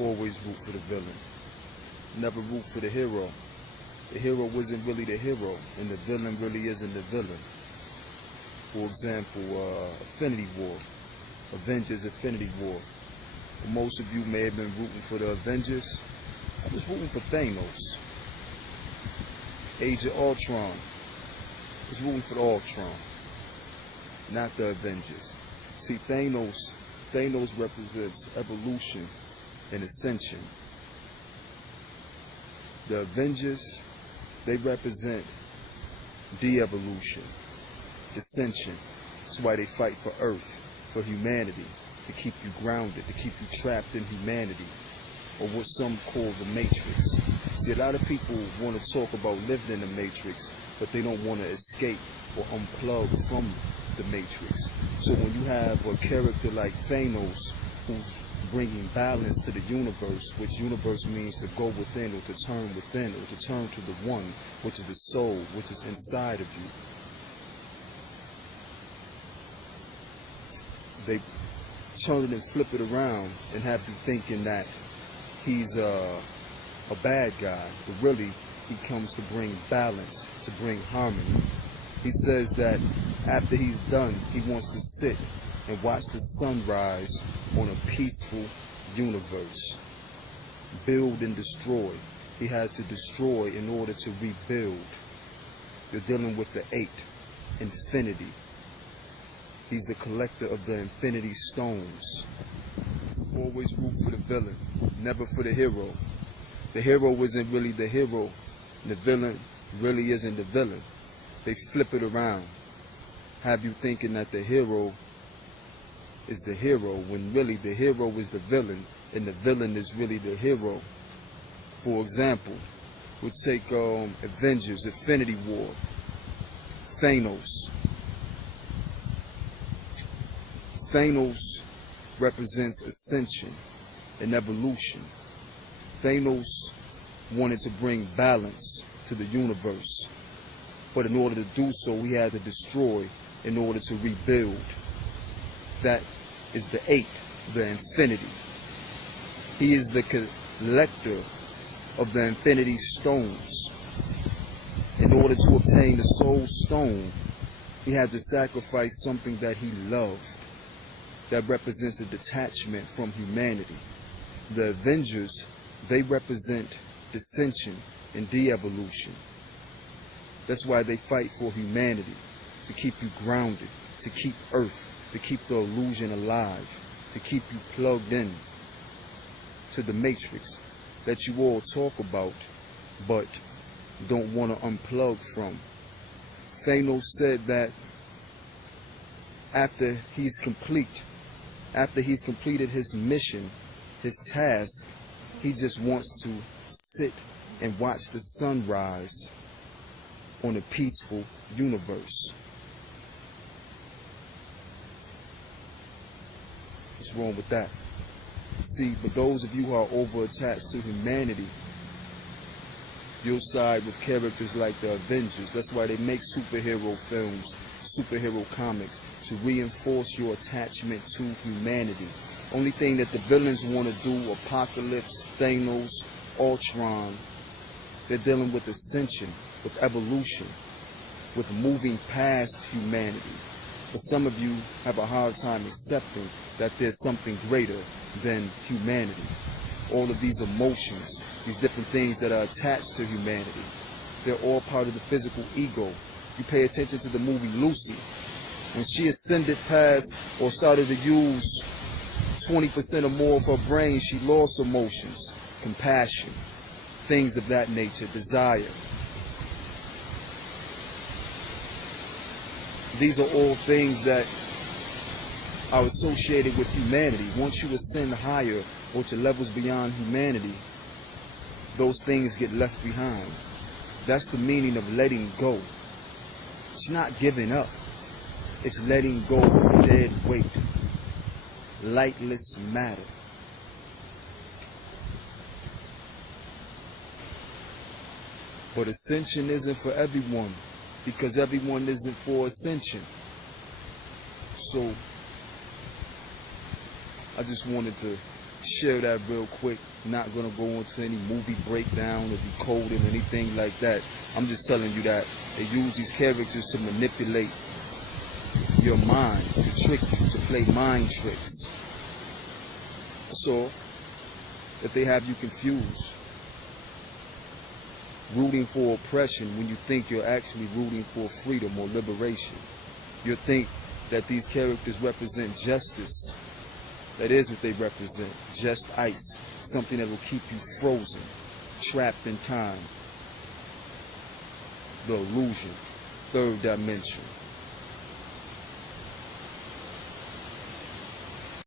Always root for the villain. Never root for the hero. The hero isn't really the hero, and the villain really isn't the villain. For example, Affinity War. Avengers Infinity War. Most of you may have been rooting for the Avengers. I was rooting for Thanos. Age of Ultron. I was rooting for Ultron, not the Avengers. See, Thanos represents evolution and ascension. The Avengers, they represent de-evolution, descension. That's why they fight for Earth, for humanity, to keep you grounded, to keep you trapped in humanity, or what some call the Matrix. See, a lot of people want to talk about living in the Matrix, but they don't want to escape or unplug from the Matrix. So when you have a character like Thanos, who's bringing balance to the universe, which universe means to go within, or to turn within, or to turn to the one, which is the soul, which is inside of you. They turn it and flip it around and have you thinking that he's a bad guy, but really he comes to bring balance, to bring harmony. He says that after he's done, he wants to sit and watch the sunrise on a peaceful universe. Build and destroy. He has to destroy in order to rebuild. You're dealing with the 8, infinity. He's the collector of the infinity stones. Always root for the villain, never for the hero. The hero isn't really the hero, and the villain really isn't the villain. They flip it around, have you thinking that the hero is the hero, when really the hero is the villain, and the villain is really the hero. For example, we'll take Avengers, Infinity War, Thanos. Thanos represents ascension and evolution. Thanos wanted to bring balance to the universe, but in order to do so, he had to destroy in order to rebuild. That is the 8, the infinity. He is the collector of the infinity stones. In order to obtain the soul stone, he had to sacrifice something that he loved. That represents a detachment from humanity. The Avengers, they represent descension and de-evolution. That's why they fight for humanity, to keep you grounded, to keep Earth, to keep the illusion alive, to keep you plugged in to the Matrix that you all talk about, but don't want to unplug from. Thanos said that after he's completed his mission, his task, he just wants to sit and watch the sunrise on a peaceful universe. What's wrong with that? See, but those of you who are over-attached to humanity, you'll side with characters like the Avengers. That's why they make superhero films, superhero comics, to reinforce your attachment to humanity. Only thing that the villains want to do, Apocalypse, Thanos, Ultron, they're dealing with ascension, with evolution, with moving past humanity. But some of you have a hard time accepting that there's something greater than humanity. All of these emotions, these different things that are attached to humanity, they're all part of the physical ego. You pay attention to the movie Lucy. When she ascended past or started to use 20% or more of her brain, she lost emotions, compassion, things of that nature, desire. These are all things that are associated with humanity. Once you ascend higher or to levels beyond humanity, those things get left behind. That's the meaning of letting go. It's not giving up. It's letting go of dead weight, lightless matter. But ascension isn't for everyone, because everyone isn't for ascension. So I just wanted to share that real quick. Not gonna go into any movie breakdown or decoding or anything like that. I'm just telling you that they use these characters to manipulate your mind, to trick you, to play mind tricks. So, that they have you confused, rooting for oppression when you think you're actually rooting for freedom or liberation. You'll think that these characters represent justice. That is what they represent, just ice, something that will keep you frozen, trapped in time. The illusion, third dimension.